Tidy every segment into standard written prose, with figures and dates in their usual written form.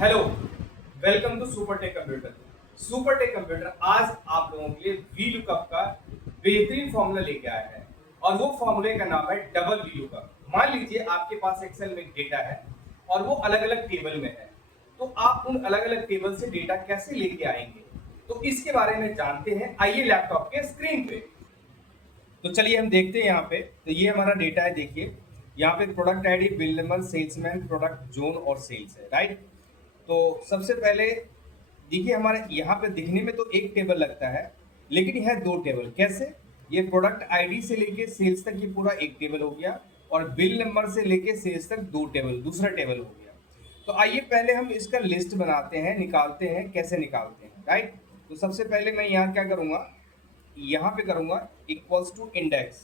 Hello, welcome to super tech computer. Super tech computer आज आप लोगों के लिए वी लुकअप का बेहतरीन फॉर्मूला लेके आया है और वो फॉर्मूले का नाम है डबल वी लुकअप। मान लीजिए आपके पास एक्सेल में डेटा है और वो अलग अलग टेबल में है, तो आप उन अलग अलग टेबल से डेटा कैसे लेके आएंगे, तो इसके बारे में जानते हैं। आइए लैपटॉप के स्क्रीन पे, तो चलिए हम देखते हैं। यहाँ पे तो ये हमारा डेटा है, देखिए यहाँ पे product ID, bill number, salesman, product zone और सेल्स है, राइट। तो सबसे पहले देखिए हमारे यहाँ पे दिखने में तो एक टेबल लगता है, लेकिन यह है दो टेबल। कैसे? ये प्रोडक्ट आईडी से लेके सेल्स तक ये पूरा एक टेबल हो गया और बिल नंबर से लेके सेल्स तक दो टेबल, दूसरा टेबल हो गया। तो आइए पहले हम इसका लिस्ट बनाते हैं, निकालते हैं। कैसे निकालते हैं, राइट। तो सबसे पहले मैं यहाँ क्या करूँगा, यहाँ पे करूँगा इक्वल्स टू इंडेक्स।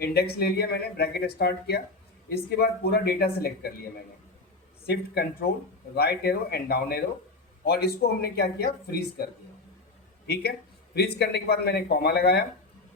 इंडेक्स ले लिया मैंने, ब्रैकेट स्टार्ट किया, इसके बाद पूरा डेटा सेलेक्ट कर लिया मैंने, shift control right arrow and down arrow, और इसको हमने क्या किया, फ्रीज कर दिया। ठीक है, फ्रीज करने के बाद मैंने कॉमा लगाया।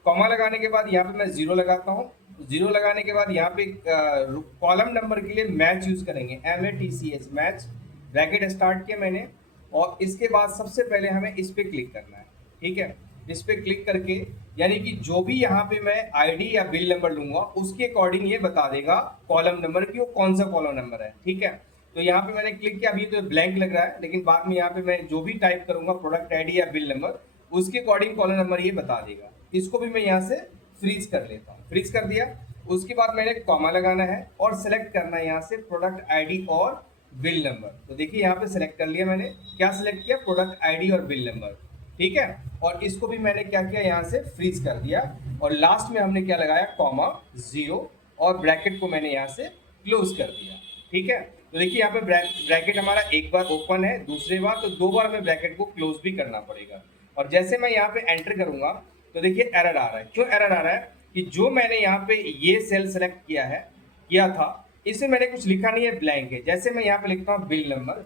कॉमा लगाने के बाद यहाँ पे मैं जीरो लगाता हूँ। जीरो लगाने के बाद यहाँ पे कॉलम नंबर के लिए मैच यूज करेंगे, MATCH मैच। ब्रैकेट स्टार्ट किया मैंने और इसके बाद सबसे पहले हमें इस पे क्लिक करना है। ठीक है, इस पे क्लिक करके यानी कि जो भी यहाँ पे मैं आईडी या बिल नंबर लूंगा उसके अकॉर्डिंग ये बता देगा कॉलम नंबर की वो कौन सा कॉलम नंबर है। ठीक है, तो यहाँ पे मैंने क्लिक किया, अभी तो ब्लैंक लग रहा है, लेकिन बाद में यहाँ पे मैं जो भी टाइप करूंगा प्रोडक्ट आईडी या बिल नंबर उसके अकॉर्डिंग कॉलम नंबर ये बता देगा। इसको भी मैं यहाँ से फ्रीज कर लेता हूँ, फ्रीज कर दिया। उसके बाद मैंने कॉमा लगाना है और सेलेक्ट करना है यहाँ से प्रोडक्ट आईडी और बिल नंबर। तो देखिए यहाँ पे सेलेक्ट कर लिया मैंने, क्या सेलेक्ट किया, प्रोडक्ट आईडी और बिल नंबर। ठीक है, और इसको भी मैंने क्या किया, यहाँ से फ्रीज कर दिया और लास्ट में हमने क्या लगाया, कॉमा, जीरो, और ब्रैकेट को मैंने यहाँ से क्लोज कर दिया। ठीक है, तो देखिए यहाँ पे ब्रैकेट हमारा एक बार ओपन है, दूसरी बार तो दो बार हमें ब्रैकेट को क्लोज भी करना पड़ेगा। और जैसे मैं यहाँ पे एंटर करूंगा तो देखिए एरर आ रहा है। क्यों एरर आ रहा है कि जो मैंने यहाँ पे ये सेल सेलेक्ट किया था, इसमें मैंने कुछ लिखा नहीं है, ब्लैंक है। जैसे मैं यहाँ पे लिखता हूँ बिल नंबर,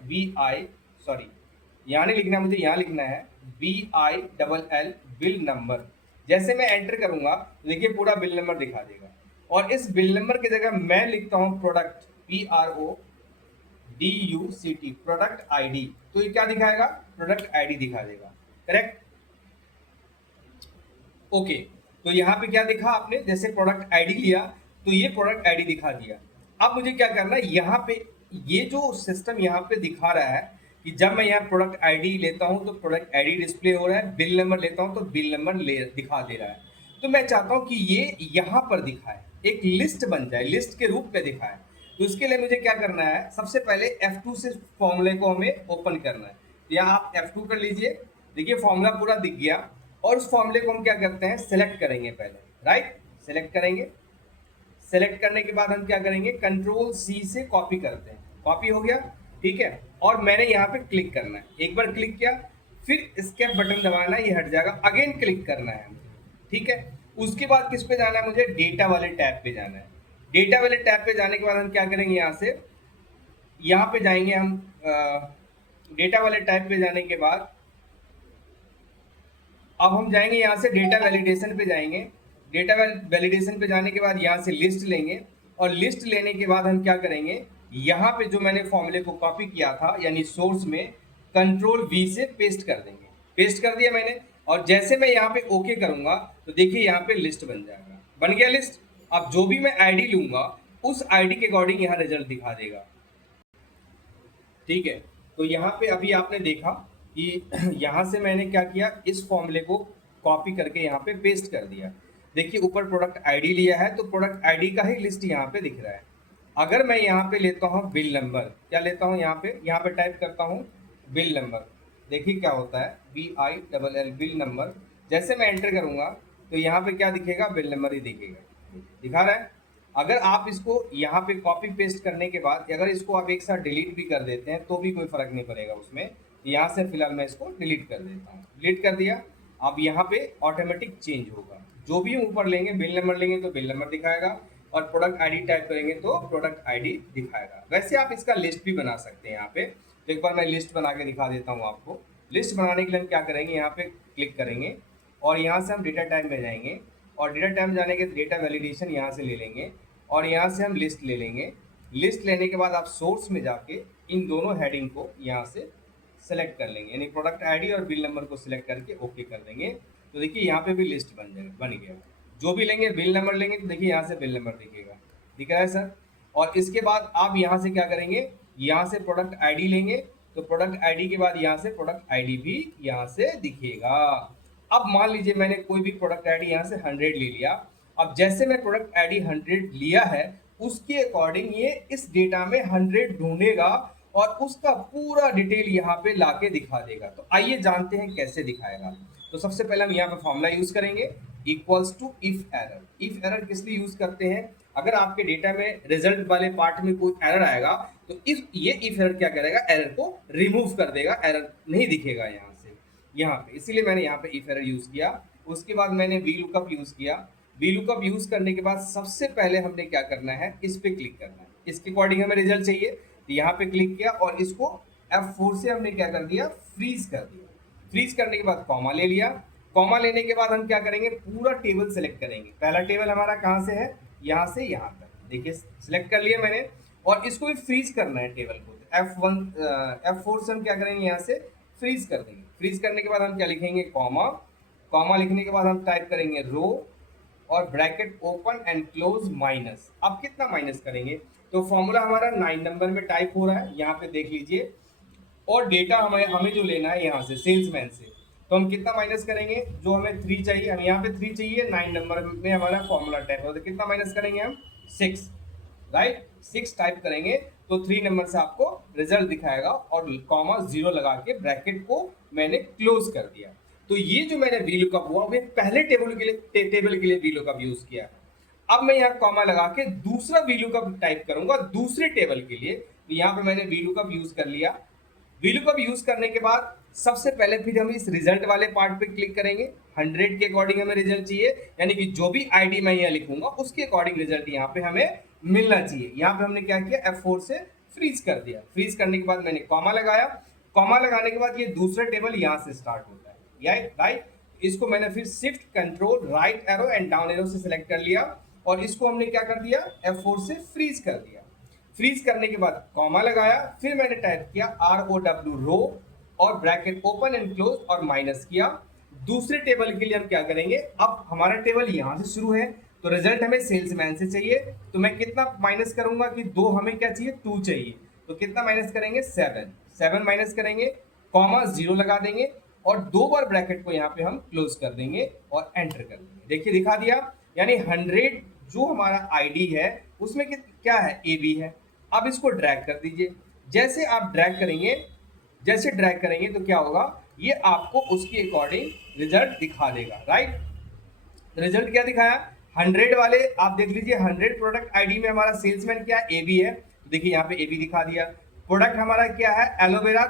यहाँ नहीं लिखना, मुझे यहाँ लिखना है BILL बिल नंबर। जैसे मैं एंटर करूंगा तो देखिए पूरा बिल नंबर दिखा देगा, और इस बिल नंबर की जगह मैं लिखता हूँ प्रोडक्ट, PRODUCT, प्रोडक्ट आईडी, तो ये क्या दिखाएगा, प्रोडक्ट आईडी दिखा देगा। Correct, okay. तो यहाँ पे क्या दिखा आपने, जैसे प्रोडक्ट आईडी लिया तो ये प्रोडक्ट आईडी दिखा दिया। अब मुझे क्या करना है, यहाँ पे ये जो सिस्टम यहाँ पे दिखा रहा है कि जब मैं यहाँ प्रोडक्ट आईडी लेता हूँ तो प्रोडक्ट आईडी डिस्प्ले हो रहा है, बिल नंबर लेता हूँ तो बिल नंबर दिखा दे रहा है। तो मैं चाहता हूँ कि ये यहाँ पर दिखाए, एक लिस्ट बन जाए, लिस्ट के रूप में दिखाए। तो इसके लिए मुझे क्या करना है, सबसे पहले F2 से फॉर्मूले को हमें ओपन करना है। तो यहाँ आप F2 कर लीजिए, देखिए फॉर्मूला पूरा दिख गया। और उस फॉर्मूले को हम क्या करते हैं, सेलेक्ट करेंगे पहले, राइट। सेलेक्ट करेंगे, सेलेक्ट करने के बाद हम क्या करेंगे, कंट्रोल C से कॉपी करते हैं, कॉपी हो गया। ठीक है, और मैंने यहाँ पे क्लिक करना है, एक बार क्लिक किया, फिर एस्केप बटन दबाना है, ये हट जाएगा, अगेन क्लिक करना है मुझे। ठीक है, उसके बाद किस पे जाना है, मुझे डेटा वाले टैब पे जाना है। डेटा वाले टैब पे जाने के बाद हम क्या करेंगे, यहाँ से यहाँ पे जाएंगे हम, डेटा वाले टैब पे जाने के बाद अब हम जाएंगे यहाँ से डेटा वैलिडेशन पे जाएंगे। डेटा वैलिडेशन पे जाने के बाद यहाँ से लिस्ट लेंगे, और लिस्ट लेने के बाद हम क्या करेंगे, यहाँ पे जो मैंने फॉर्मूले को कॉपी किया था यानी सोर्स में, कंट्रोल V से पेस्ट कर देंगे। पेस्ट कर दिया मैंने, और जैसे मैं यहाँ पे ओके करूंगा तो देखिए यहाँ पे लिस्ट बन जाएगा, बन गया लिस्ट। अब जो भी मैं आईडी लूंगा उस आईडी के अकॉर्डिंग यहाँ रिजल्ट दिखा देगा। ठीक है, तो यहाँ पे अभी आपने देखा कि यहाँ से मैंने क्या किया, इस फॉर्मूले को कॉपी करके यहाँ पे पेस्ट कर दिया। देखिए ऊपर प्रोडक्ट आईडी लिया है तो प्रोडक्ट आईडी का ही लिस्ट यहाँ पे दिख रहा है। अगर मैं यहाँ पे लेता हूँ बिल नंबर, क्या लेता हूँ, यहाँ पे टाइप करता हूँ बिल नंबर, देखिए क्या होता है, BILL बिल नंबर। जैसे मैं एंटर करूँगा तो यहाँ पे क्या दिखेगा, बिल नंबर ही दिखेगा, दिखा रहा है। अगर आप इसको यहाँ पे कॉपी पेस्ट करने के बाद अगर इसको आप एक साथ डिलीट भी कर देते हैं तो भी कोई फर्क नहीं पड़ेगा उसमें। यहाँ से फिलहाल मैं इसको डिलीट कर देता हूँ, डिलीट कर दिया। अब यहाँ पे ऑटोमेटिक चेंज होगा, जो भी ऊपर लेंगे, बिल नंबर लेंगे तो बिल नंबर दिखाएगा, और प्रोडक्ट आईडी टाइप करेंगे तो प्रोडक्ट आईडी दिखाएगा। वैसे आप इसका लिस्ट भी बना सकते हैं यहाँ पे, तो एक बार मैं लिस्ट बना के दिखा देता हूँ आपको। लिस्ट बनाने के लिए हम क्या करेंगे, यहाँ पे क्लिक करेंगे और यहाँ से हम डेटा टाइप में जाएंगे, और डेटा टाइप जाने के डेटा वैलिडेशन यहाँ से ले लेंगे, और यहाँ से हम लिस्ट ले लेंगे। लिस्ट लेने के बाद आप सोर्स में जाके इन दोनों हेडिंग को यहाँ से सेलेक्ट कर लेंगे, यानी प्रोडक्ट आईडी और बिल नंबर को सिलेक्ट करके ओके कर देंगे। तो देखिए यहाँ पे भी लिस्ट बन गया। जो भी लेंगे बिल नंबर लेंगे तो देखिए यहाँ से बिल नंबर दिखेगा, दिख रहा है सर। और इसके बाद आप यहाँ से क्या करेंगे, यहाँ से प्रोडक्ट आईडी लेंगे तो प्रोडक्ट आईडी के बाद यहाँ से प्रोडक्ट आईडी भी यहाँ से दिखेगा। अब मान लीजिए मैंने कोई भी प्रोडक्ट आईडी यहाँ से 100 ले लिया। अब जैसे मैं प्रोडक्ट आईडी 100 लिया है उसके अकॉर्डिंग ये इस डेटा में 100 ढूंढेगा और उसका पूरा डिटेल यहाँ पे लाके दिखा देगा। तो आइए जानते हैं कैसे दिखाएगा। तो सबसे पहले हम यहाँ पे फॉर्मूला यूज करेंगे, equals to if error. If error किस लिए यूज करते हैं, अगर आपके डेटा में रिजल्ट वाले पार्ट में कोई एरर आएगा तो ये इफ एरर क्या करेगा, एरर को रिमूव कर देगा, एरर नहीं दिखेगा यहाँ से, यहाँ पे। इसीलिए मैंने यहाँ पे इफ एरर यूज किया। उसके बाद मैंने वी लुकअप यूज किया। वी लुकअप यूज करने के बाद सबसे पहले हमने क्या करना है, इस पे क्लिक करना है, इसके अकॉर्डिंग हमें रिजल्ट चाहिए। तो यहाँ पे क्लिक किया और इसको F4 से हमने क्या कर दिया, फ्रीज कर दिया। फ्रीज करने के बाद कॉमा ले लिया। कॉमा लेने के बाद हम क्या करेंगे, पूरा टेबल सेलेक्ट करेंगे। पहला टेबल हमारा कहाँ से है, यहाँ से यहाँ तक, देखिए सिलेक्ट कर लिया मैंने। और इसको भी फ्रीज करना है टेबल को। F4 से हम क्या करेंगे, यहाँ से फ्रीज कर देंगे। फ्रीज करने के बाद हम क्या लिखेंगे, कॉमा। कॉमा लिखने के बाद हम टाइप करेंगे रो और bracket open and close minus. अब कितना माइनस करेंगे, तो फॉर्मूला हमारा 9 नंबर में टाइप हो रहा है, यहाँ पे देख लीजिए। और डेटा हमें जो लेना है यहाँ से सेल्समैन से, तो हम कितना माइनस करेंगे, जो हमें 3 चाहिए, हम यहाँ पे 3 चाहिए, 9 नंबर में हमारा फॉर्मूला टाइप हो, तो कितना माइनस करेंगे हम 6, राइट। 6 टाइप करेंगे तो 3 नंबर से आपको रिजल्ट दिखाएगा और कॉमा 0 लगा के ब्रैकेट को मैंने क्लोज कर दिया। तो ये जो मैंने वी लुकअप हुआ वो पहले टेबल के लिए वी लुकअप यूज किया है। अब मैं यहाँ कॉमा लगा के दूसरा वी लुकअप टाइप करूंगा दूसरे टेबल के लिए। तो यहाँ पे मैंने वी लुकअप यूज कर लिया। वी लुकअप यूज करने के बाद सबसे पहले फिर हम इस रिजल्ट वाले पार्ट पे क्लिक करेंगे। 100 के अकॉर्डिंग हमें रिजल्ट चाहिए, यानी कि जो भी आईडी मैं यहाँ लिखूंगा उसके अकॉर्डिंग रिजल्ट यहाँ पे हमें मिलना चाहिए। यहाँ पे हमने क्या किया, F4 से फ्रीज कर दिया। फ्रीज करने के बाद मैंने कॉमा लगाया। कॉमा लगाने के बाद ये दूसरा टेबल यहाँ से स्टार्ट होता है, राइट। इसको मैंने फिर shift control right arrow and down arrow से सिलेक्ट कर लिया और इसको हमने क्या कर दिया, F4 से फ्रीज कर दिया। फ्रीज करने के बाद कॉमा लगाया, फिर मैंने टाइप किया ROW रो और ब्रैकेट ओपन एंड क्लोज और माइनस किया। दूसरे टेबल के लिए हम क्या करेंगे, अब हमारा टेबल यहाँ से शुरू है तो रिजल्ट हमें सेल्समैन से चाहिए, तो मैं कितना माइनस करूंगा कि 2 हमें क्या चाहिए, 2 चाहिए, तो कितना माइनस करेंगे, 7 माइनस करेंगे, कॉमा 0 लगा देंगे और 2 बार ब्रैकेट को यहाँ पे हम क्लोज कर देंगे और एंटर कर देंगे। देखिए दिखा दिया, यानी 100 जो हमारा आईडी है उसमें क्या है, AB है। अब इसको ड्रैग कर दीजिए। जैसे आप ड्रैग करेंगे तो क्या होगा, ये आपको उसके अकॉर्डिंग रिजल्ट दिखा देगा, राइट। रिजल्ट क्या दिखाया, 100 वाले आप देख लीजिए, 100 प्रोडक्ट आईडी में हमारा सेल्समैन क्या AB है, देखिए यहाँ पे AB दिखा दिया। प्रोडक्ट हमारा क्या है, एलोवेरा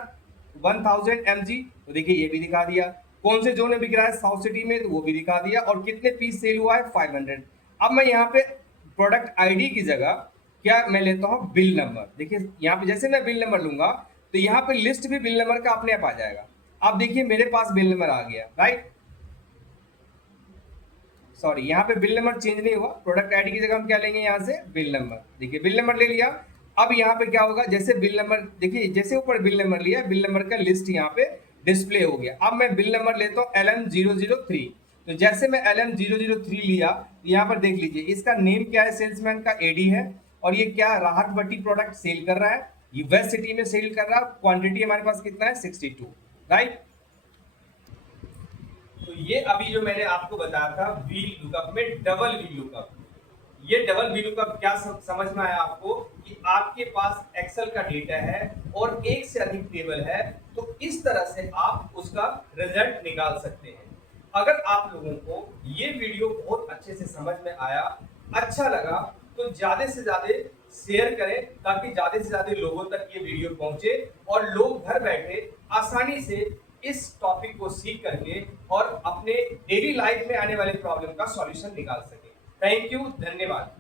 1000 mg, तो देखिए ये भी दिखा दिया। कौन से जोन में बिक रहा है, साउथ सिटी में, तो वो भी दिखा दिया। और कितने पीस सेल हुआ है, 500। अब मैं यहाँ पे प्रोडक्ट आईडी की जगह क्या मैं लेता हूँ, बिल नंबर। देखिए यहाँ पे जैसे मैं बिल नंबर लूंगा तो यहाँ पे लिस्ट भी बिल नंबर का अपने आप आ जाएगा। अब देखिए मेरे पास बिल नंबर आ गया, राइट। सॉरी, यहाँ पे बिल नंबर चेंज नहीं हुआ, प्रोडक्ट आईडी की जगह हम क्या लेंगे, यहाँ से बिल नंबर। देखिए बिल नंबर ले लिया। अब यहाँ पे क्या होगा, जैसे बिल नंबर, देखिए जैसे ऊपर बिल नंबर लिया, बिल नंबर का लिस्ट यहाँ पे डिस्प्ले हो गया। अब मैं बिल नंबर लेता हूँ LM003। तो जैसे मैं LM003 लिया, यहाँ पर देख लीजिए इसका नेम क्या है, सेल्समैन का AD है। और ये क्या, राहत भट्टी प्रोडक्ट सेल कर रहा है, ये वेस्ट सिटी में सेल कर रहा है। क्वांटिटी हमारे पास कितना है, 62, राइट। तो ये अभी जो मैंने आपको बताया था वी लुकअप में डबल वी लुकअप। ये डबल वी लुकअप क्या समझ में आया आपको, कि आपके पास एक्सेल का डेटा है और एक से अधिक टेबल है, तो इस तरह से आप उसका रिजल्ट निकाल सकते हैं। अगर आप लोगों को ये वीडियो बहुत अच्छे से समझ में आया, अच्छा लगा, तो ज्यादा से ज्यादा शेयर करें ताकि ज्यादा से ज्यादा लोगों तक ये वीडियो पहुंचे और लोग घर बैठे आसानी से इस टॉपिक को सीख करके और अपने डेली लाइफ में आने वाले प्रॉब्लम का सॉल्यूशन निकाल सके। थैंक यू, धन्यवाद।